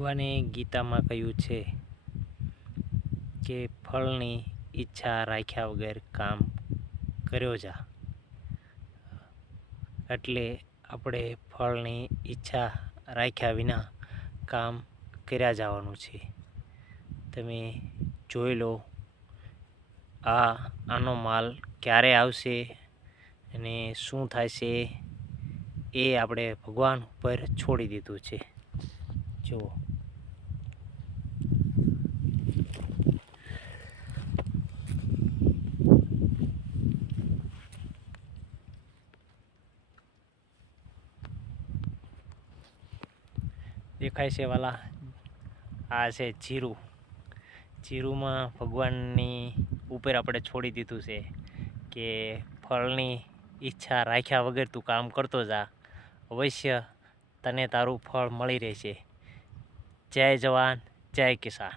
ભગવાને ગીતામાં કહ્યું છે કે ફળની ઈચ્છા રાખ્યા વગર કામ કર્યો જા. એટલે આપણે ફળની ઈચ્છા રાખ્યા વિના કામ કર્યા જવાનું છે. તમે જોઈ લો આનો માલ ક્યારે આવશે અને શું થશે એ આપણે ભગવાન ઉપર છોડી દીધું છે. જુઓ, દેખાય છે વાલા, આ છે જીરું. જીરુંમાં ભગવાનની ઉપર આપણે છોડી દીધું છે કે ફળની ઈચ્છા રાખ્યા વગર તું કામ કરતો જા, અવશ્ય તને તારું ફળ મળી રહેશે. જય જવાન, જય કિસાન.